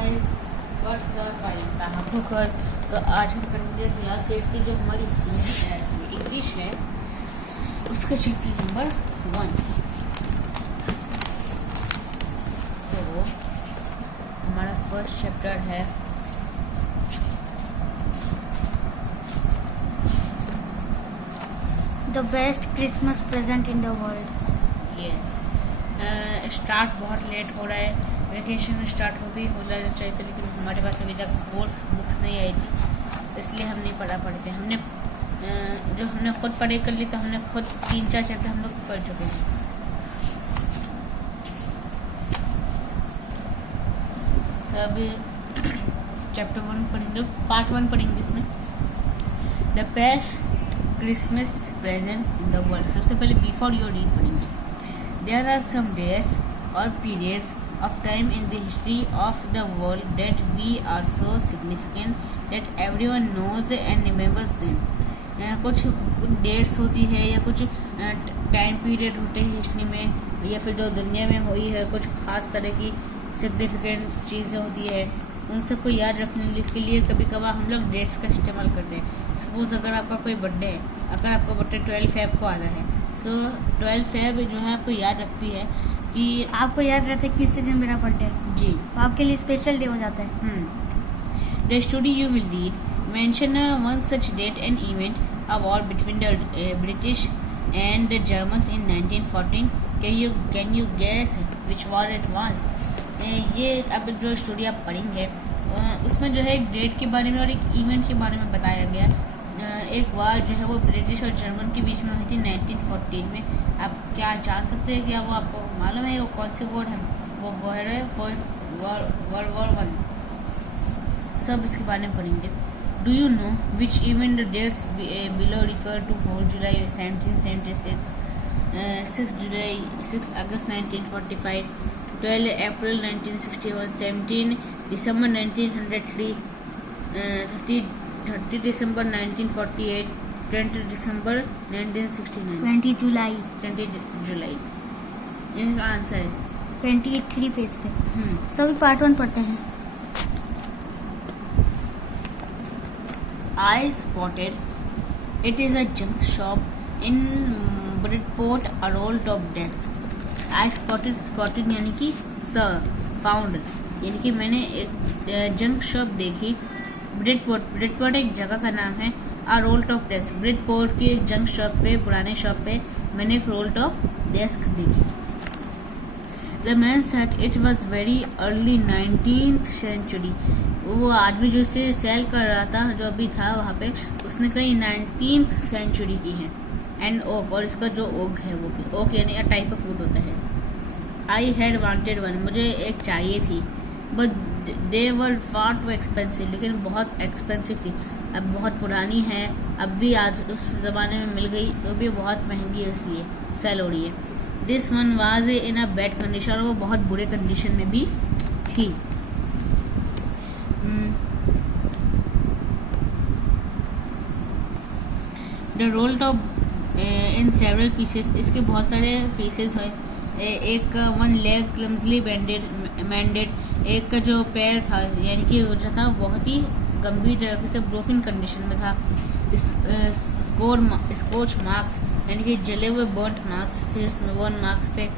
Guys, what's up? I am ताहा खोखर। तो आज हम करेंगे क्लास 8 की जो हमारी इंग्लिश है उसका चैप्टर नंबर 1। सो हमारा फर्स्ट चैप्टर है The best Christmas present in the world. Yes. Start बहुत लेट हो रहा है, वेकेशन स्टार्ट हो जाना चाहिए था, लेकिन हमारे पास अभी तक कोर्स बुक्स नहीं आई थी, इसलिए हम नहीं पढ़ा पढ़े थे। हमने जो हमने खुद पढ़े कर ली, तो हमने खुद 3-4 चैप्टर हम लोग पढ़ चुके हैं। सब चैप्टर 1 पढ़ेंगे, पार्ट 1 पढ़ेंगे इसमें। The best Christmas present in the world. सबसे पहले बिफोर योर रीड पढ़ेंगे। देयर आर सम डेट्स और periods of time in the history of the world that we are so significant that everyone knows and remembers them. कुछ dates होती है या कुछ time period होते हैं हिस्ट्री में, या फिर जो दुनिया में हुई है कुछ खास तरह की सिग्निफिकेंट चीज़ें होती है, उन सबको याद रखने के लिए कभी कभार हम लोग डेट्स का इस्तेमाल करते हैं। सपोज अगर आपका कोई बर्थडे है, अगर आपका बर्थडे 12 फेब को आता है, सो 12 फेब जो है आपको याद रखती है कि आपको याद रहता है कि इस दिन मेरा बर्थडे है, जी, तो आपके लिए स्पेशल डे हो जाता है। The story you will read mention one such date and event, a war between the British and the Germans in 1914. Can you guess which war it was? ये अब जो स्टोरी आप पढ़ेंगे उसमें जो है एक डेट के बारे में और एक इवेंट के बारे में बताया गया। एक वार जो है वो ब्रिटिश और जर्मन के बीच में हुई थी 1914 में। आप क्या जान सकते हैं, क्या वो आपको मालूम है वो कौन सी वॉर है? वो है वर्ल्ड वॉर 1। सब इसके बारे में पढ़ेंगे। Do you know which event the dates below refer to? 4 जुलाई 1776, 6 अगस्त 1945, 12 अप्रैल 1961, 17 दिसंबर 1903, 30 दिसंबर 1948, 20 दिसंबर 1969, 20 जुलाई। 20 जुलाई इनका आंसर है। 23 पेज पे सभी पार्ट 1 पढ़ते हैं। I spotted it is a junk shop in Bridport, a roll top desk. I spotted यानी कि फाउंड, यानी कि मैंने एक जंक शॉप देखी। ब्रिडपोर्ट एक जगह का नाम है। आ रोल टॉप डेस्क, ब्रिडपोर्ट की एक जंक शॉप पे, पुराने शॉप पे मैंने एक रोल टॉप डेस्क देखी। The man said it was very early 19th century. वो आदमी जो इसे सेल कर रहा था, जो अभी था वहाँ पे, उसने कही 19th सेंचुरी की है। एंड ओक, और इसका जो ओक है वो भी ओक यानी अ टाइप ऑफ वुड होता है। आई हैड वांटेड वन, मुझे एक चाहिए थी। But they were far too expensive, लेकिन बहुत एक्सपेंसिव थी। अब बहुत पुरानी है, अब भी आज उस ज़माने में मिल गई तो भी बहुत महंगी है, इसलिए सेल हो रही है। This one was in a bad condition, और वो बहुत बुरे कंडीशन में भी थी। The roll top in several pieces, इसके बहुत सारे पीसेस हैं। एक वन लेग क्लम्सली मैंडेड, एक का जो पैर था यानी कि वो जो था बहुत ही गंभीर तरीके से ब्रोकन कंडीशन में था। स्कोच मार्क्स यानी कि जले हुए बर्ट मार्क्स थे, इसमें 1 मार्क्स थे।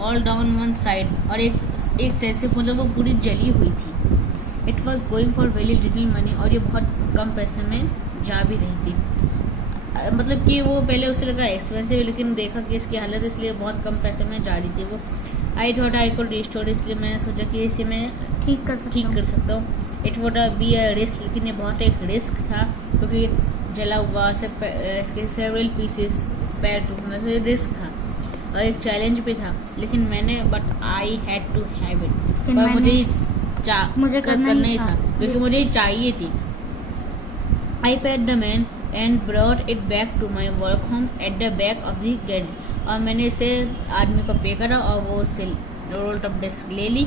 ऑल डाउन वन साइड, और एक साइड से मतलब वो पूरी जली हुई थी। It was going for very little money, और ये बहुत कम पैसे में जा भी रही थी। मतलब कि वो पहले उसे लगा एक्सपेंसिव, लेकिन देखा कि इसकी हालत, इसलिए बहुत कम पैसे में जा रही थी वो। I thought I could restore, इसलिए मैंने सोचा कि इसे मैं ठीक कर सकता हूँ। It would be a risk, लेकिन ये बहुत एक रिस्क था, क्योंकि जला हुआ इसके सेवरल पीसेस पैर टूटने से रिस्क था, और एक चैलेंज भी था। लेकिन मैंने but I had to have it, पर मुझे करना ही था, क्योंकि मुझे चाहिए थी। I paid the man and brought it back to my work home at the back of the garage, और मैंने इसे आदमी को पे करा और वो उससे रोल टॉप डेस्क ले ली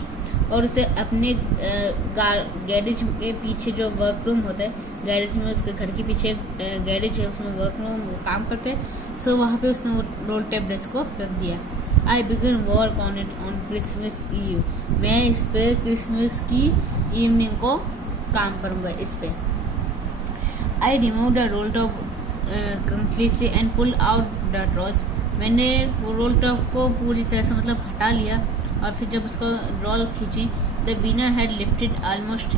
और उसे अपने गैरेज के पीछे जो वर्क रूम होता है, गैरेज में उसके घर के पीछे गैरेज है, उसमें वर्क रूम काम करते हैं, सो वहाँ पे उसने वो रोल टॉप डेस्क को रख दिया। I began work on it on Christmas Eve. मैं इस पे क्रिसमस की इवनिंग को काम करूँगा इस पे। I remove the roll top completely and pull out the rolls. मैंने रोल टॉप को पूरी तरह से मतलब हटा लिया और फिर जब उसको रोल खींची, the veneer had lifted almost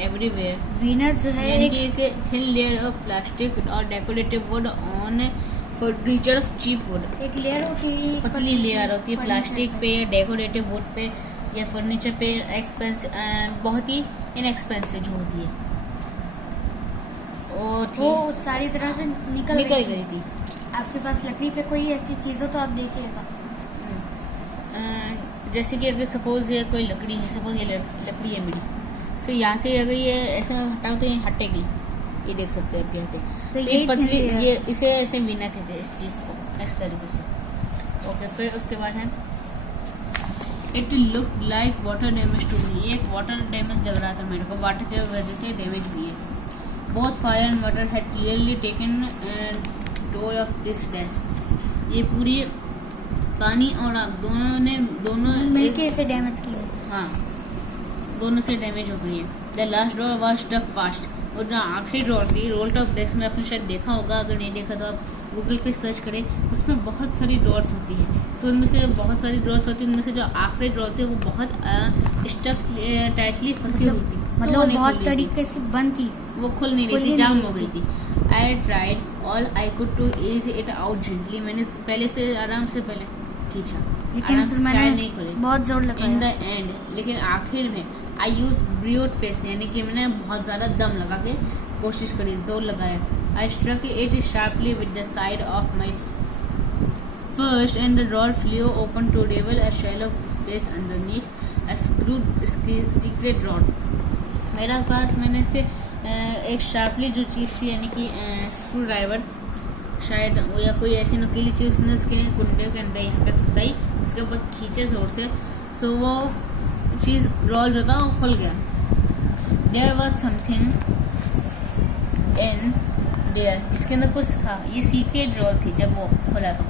everywhere. Veneer जो है यानी कि एक थिन लेयर ऑफ प्लास्टिक और decorative wood on furniture of cheap wood. एक लेयर होती है, पतली लेयर होती है प्लास्टिक पे या डेकोरेटिव वुड पे या फर्नीचर पे, बहुत ही इनएक्सपेंसिव जो होती है वो सारी तरह से निकल गई थी। आपके पास लकड़ी पे कोई ऐसी चीज हो तो आप देखिएगा। जैसे कि अगर सपोज ये कोई लकड़ी है, सपोज ये लकड़ी है मेरी, तो यहाँ से अगर ये ऐसे हटाओ तो ये हटेगी, ये देख सकते हैं आप यहाँ से। तो ये पतली, ये इसे ऐसे बिना कहते हैं इस चीज को, इस तरीके से। ओके, फिर उसके बाद है it look like water damage to me. एक वाटर डैमेज लग रहा था मेरे को, वाटर के वजह से डैमेज हुई है। Both fire and water had clearly taken toll of this days. ये पूरी पानी और आग दोनों मिलके इसे डैमेज किया है। हाँ, दोनों से डैमेज हो गई है। The last door was stuck fast. और जो आखिरी डोर थी, रोल टॉप डेस्क में आपने शायद देखा होगा, अगर नहीं देखा तो आप गूगल पे सर्च करें, उसमें बहुत सारी डोर्स होती है। सो उनमें से बहुत सारी डोर्स होती है, उनमें से जो आखिरी डोर थी वो बहुत स्टक टाइटली फंसी हुई थी, मतलब बहुत तरीके से बंद थी, वो खुल नहीं रही थी, जाम हो गई थी। I tried all I could to ease it out gently. मैंने पहले से आराम से पहले खींचा, लेकिन फिर मैंने नहीं खुले, बहुत जोर लगाया इन द एंड। लेकिन आखिर में आई यूज ब्रियोड फेस, यानी कि मैंने बहुत ज्यादा दम लगा के कोशिश करी, जोर लगाया। I struck it sharply with the side of my fist and the door flew open to reveal a shallow space underneath a screwed secret rod. मेरा पास मैंने से एक शार्पली जो चीज़ थी, यानी कि स्क्रू ड्राइवर शायद, या कोई ऐसी नुकीली चीज़ उसने उसके कुंडे के अंदर यहाँ पे फंसाई, उसके ऊपर खींचे जोर से, सो वो चीज़ रोल जो था वो खुल गया। There was something in there, इसके अंदर कुछ था, ये सीक्रेट रोल थी जब वो खुला तो।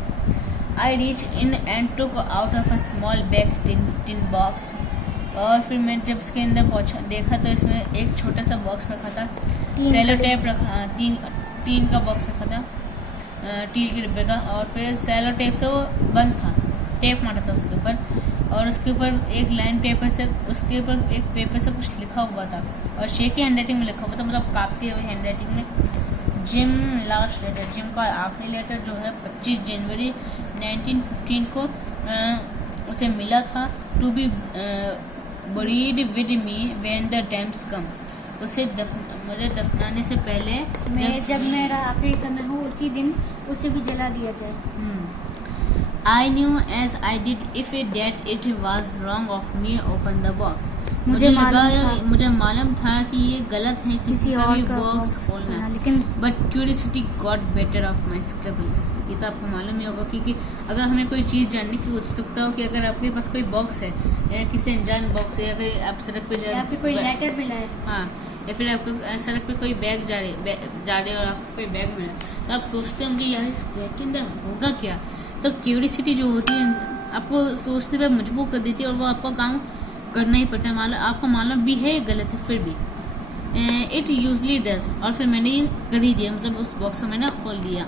I reach in and took out of a small bag tin box. और फिर मैं जब इसके अंदर पहुंचा, देखा तो इसमें एक छोटा सा बॉक्स रखा था, सेलो टेप रखा, टीन का बॉक्स रखा था, टील के डिब्बे का, और फिर सेलो टेप से वो बंद था, टेप मारा था उसके ऊपर, और उसके ऊपर एक लाइन पेपर से, उसके ऊपर एक पेपर से कुछ लिखा हुआ था, और शेकी हैंडराइटिंग में लिखा हुआ था, मतलब काफी हुई हैंडराइटिंग में। जिम लास्ट लेटर, जिम का आखिरी लेटर जो है 25 जनवरी 1915 को उसे मिला था, to be buried with me when the times come। उसे मुझे दफनाने से पहले, जब मेरा आखिरी समय हो उसी दिन उसे भी जला दिया जाए। I knew as I did if that it was wrong of me open the box। मुझे मालूम था कि ये गलत है किसी का भी बॉक्स खोलना, लेकिन but curiosity got better of my scruples. ये तो आपको मालूम ही होगा, क्योंकि अगर हमें कोई चीज़ जानने की उत्सुकता हो कि अगर आपके पास कोई बॉक्स है, या किसी अनजान बॉक्स है, या फिर आप सड़क पे जा कोई लेटर मिला है, हाँ, या फिर आपको सड़क पे कोई बैग जा रहे और आपको कोई बैग मिला, तो आप सोचते होंगे यार इस बैग के अंदर होगा क्या। तो क्यूरियोसिटी जो होती है आपको सोचने पे मजबूर कर देती है, और वो आपका काम करना ही पड़ता है, मालूम आपको मालूम भी है गलत है फिर भी। It usually does. और फिर मैंने ये कर ही दिया, मतलब उस बॉक्स को मैंने खोल दिया।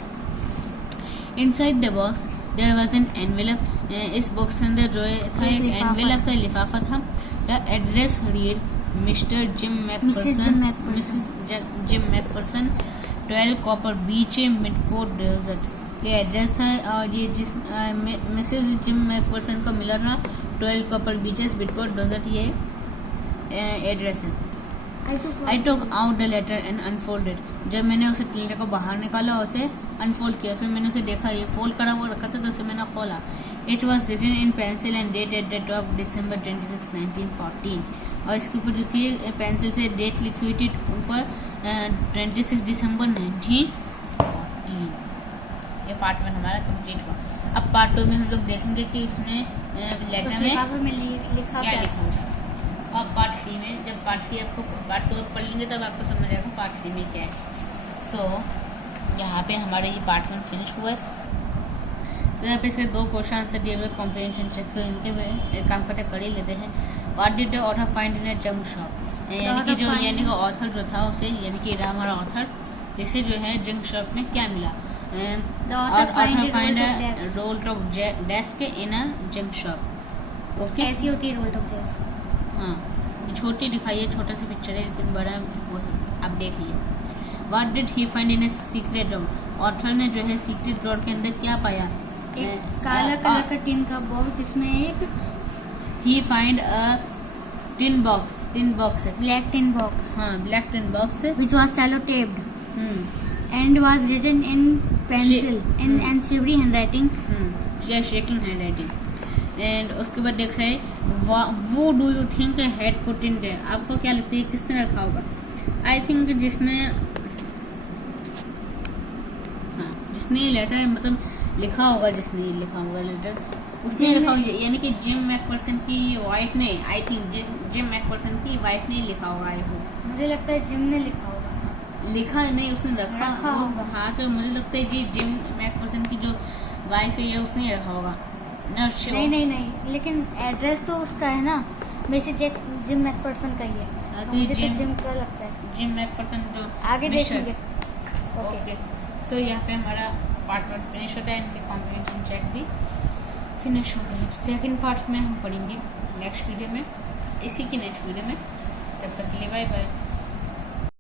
Inside the box there was an envelope. इस बॉक्स के अंदर जो था एक एनवेलप का लिफाफा था। The address read mister Jim McPherson 12 copper beach Midport desert. ये एड्रेस था, और ये जिस मिसेस जिम मैकफर्सन को मिला था 12 कॉपर बीचेस मिडपोर्ट डेजर्ट, ये एड्रेस है। I took out the letter and unfolded. जब मैंने उसे लेटर को बाहर निकाला और उसे अनफोल्ड किया, फिर मैंने उसे देखा ये फोल्ड करा हुआ रखा था, तो उसे मैंने खोला। It was written in pencil and date at the top December 26, 1914। और इसके ऊपर जो थी पेंसिल से डेट लिखी हुई थी ऊपर 26 दिसंबर 1914। ये पार्ट 1 हमारा कंप्लीट हुआ। अब पार्ट 2 में हम लोग देखेंगे कि उसमें लेटर में लिखा क्या लिखा होगा। और पार्ट 3 में, जब पार्ट 3 आपको पार्ट 2 पढ़ लेंगे तब आपको समझ आएगा पार्ट 3 में क्या है। सो यहाँ पे हमारे ये पार्ट 1 फिनिश हुआ है। तो यहाँ पे इसके 2 क्वेश्चन आंसर दिए हुए कॉम्प्रिहेंशन चेक। सो इनके में एक काम करते कर ही लेते हैं। What did the author find in a junk shop, यानी कि जो यानी कि ऑथर जो था उसे, यानी कि हमारा ऑथर, इसे जो है जंक शॉप में क्या मिला। और author find a roll of desk in a junk shop. Okay, ऐसी होती है रोल ऑफ डेस्क। हाँ, ये छोटी दिखाई है, छोटा सा पिक्चर है, लेकिन बड़ा हो सकता, आप देख लिए। What did he find in a secret door, author ने जो है सीक्रेट डोर के अंदर क्या पाया, एक काला कलर का टिन का बॉक्स जिसमें एक ही फाइंड अ टिन बॉक्स है, ब्लैक टिन बॉक्स हाँ, ब्लैक टिन बॉक्स है। which was cello taped and was written in pencil and shivery handwriting. Shaking hand writing. And उसके बाद देख रहे हैं वो do you think had put in their, आपको क्या लगता है किसने रखा होगा। आई थिंक जिसने लेटर मतलब लिखा होगा, जिसने लिखा होगा लेटर उसने लिखा होगा, यानी कि जिम मैकफर्सन की वाइफ ने, आई थिंक जिम मैकफर्सन की वाइफ ने लिखा होगा। आई होप, मुझे लगता है जिम ने लिखा होगा। लिखा नहीं, उसने रखा होगा। हाँ, तो मुझे लगता है जी जिम मैकफर्सन की जो वाइफ है ये उसने रखा होगा। नहीं, लेकिन एड्रेस तो उसका है ना, मैसेज जिम मैकफर्सन का ही है, तो मुझे तो जिम का लगता है। जिम मैकफर्सन जो आगे देखेंगे। ओके, सो यहाँ पे हमारा पार्ट 1 फिनिश होता है, इनके कॉम्प्रिहेंशन चेक भी फिनिश होता है। सेकंड पार्ट में हम पढ़ेंगे नेक्स्ट वीडियो में, इसी की नेक्स्ट वीडियो में। तब तक के लिए बाय बाय।